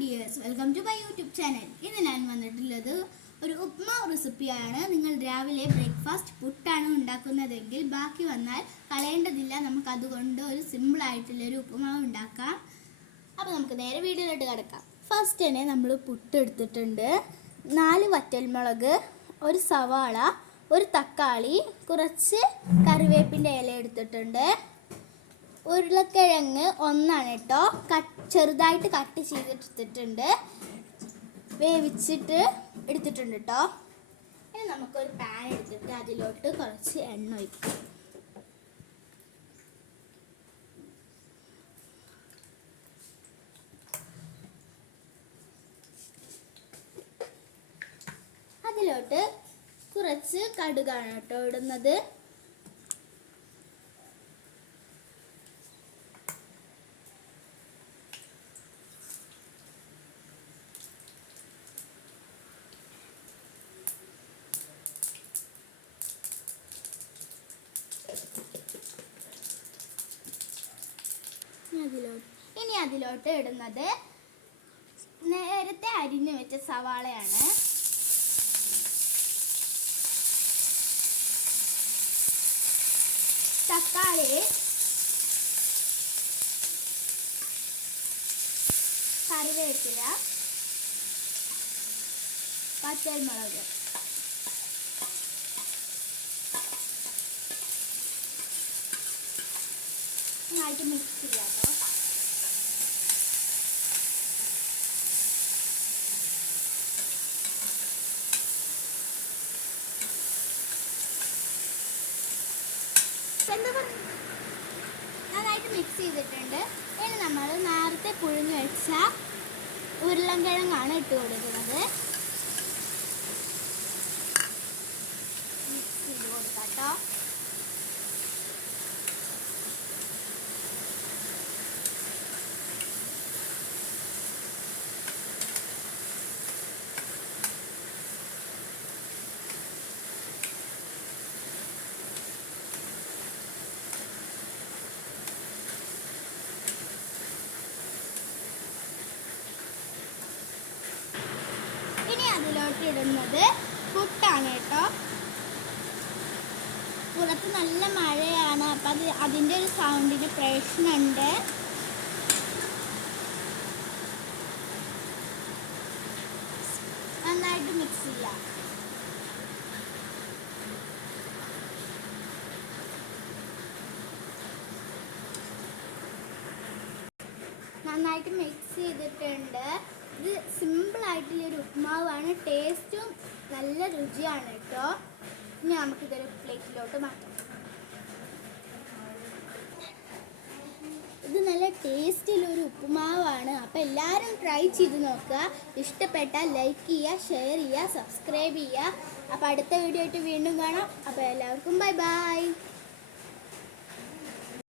Dears, welcome to my YouTube channel. ഇന്ന് ഞാൻ വന്നിട്ടുള്ളത് ഒരു ഉപ്മാവ് റെസിപ്പിയാണ്. നിങ്ങൾ രാവിലെ ബ്രേക്ക്ഫാസ്റ്റ് പുട്ടാണ് ഉണ്ടാക്കുന്നതെങ്കിൽ ബാക്കി വന്നാൽ കളയേണ്ടതില്ല. നമുക്ക് അതുകൊണ്ട് ഒരു സിമ്പിളായിട്ടുള്ളൊരു ഉപ്മാവ് ഉണ്ടാക്കാം. അപ്പോൾ നമുക്ക് നേരെ വീഡിയോയിലോട്ട് കിടക്കാം. ഫസ്റ്റ് തന്നെ നമ്മൾ പുട്ട് എടുത്തിട്ടുണ്ട്. 4 വറ്റൽമുളക്, ഒരു സവാള, ഒരു തക്കാളി, കുറച്ച് കറിവേപ്പിൻ്റെ ഇല എടുത്തിട്ടുണ്ട്. ഉരുളക്കിഴങ്ങ് 1 കേട്ടോ, ചെറുതായിട്ട് കട്ട് ചെയ്തെടുത്തിട്ടുണ്ട്, വേവിച്ചിട്ട് എടുത്തിട്ടുണ്ട് കേട്ടോ. ഇനി നമുക്കൊരു പാൻ എടുത്തിട്ട് അതിലോട്ട് കുറച്ച് എണ്ണ ഒഴിക്കാം. അതിലോട്ട് കുറച്ച് കടുകാണ് കേട്ടോ ഇടുന്നത്. ഇനി അതിലോട്ട് ഇടുന്നത് നേരത്തെ അരിഞ്ഞു വെച്ച സവാളയാണ്. തക്കാളി, കറിവേപ്പില, പച്ചമുളക്, നന്നായിട്ട് മിക്സ് ചെയ്യാം കേട്ടോ. നന്നായിട്ട് മിക്സ് ചെയ്തിട്ടുണ്ട്. ഇനി നമ്മൾ നേരത്തെ പുഴുങ്ങി വെച്ച ഉരുളൻകിഴങ്ങാണ് ഇട്ട് കൊടുക്കുന്നത്. മിക്സ് ചെയ്ത് കൊടുക്കാം കേട്ടോ. അതിലോട്ട് ഇടുന്നത് പുട്ടാണ് കേട്ടോ. പുറത്ത് നല്ല മഴയാണ്, അപ്പം അതിൻ്റെ ഒരു സൗണ്ടിന് പ്രശ്നമുണ്ട്. നന്നായിട്ട് മിക്സ് ചെയ്യാം. നന്നായിട്ട് മിക്സ് ചെയ്തിട്ടുണ്ട്. ഇത് സിമ്പിളായിട്ടുള്ളൊരു ഉപ്മാവാണ്. ടേസ്റ്റും നല്ല രുചിയാണ് കേട്ടോ. ഇനി നമുക്കിതൊരു പ്ലേറ്റിലോട്ട് മാറ്റാം. ഇത് നല്ല ടേസ്റ്റുള്ളൊരു ഉപ്മാവാണ്. അപ്പോൾ എല്ലാവരും ട്രൈ ചെയ്ത് നോക്കുക. ഇഷ്ടപ്പെട്ടാൽ ലൈക്ക് ചെയ്യുക, ഷെയർ ചെയ്യുക, സബ്സ്ക്രൈബ് ചെയ്യുക. അപ്പോൾ അടുത്ത വീഡിയോ ആയിട്ട് വീണ്ടും കാണാം. അപ്പോൾ എല്ലാവർക്കും ബൈ ബൈ.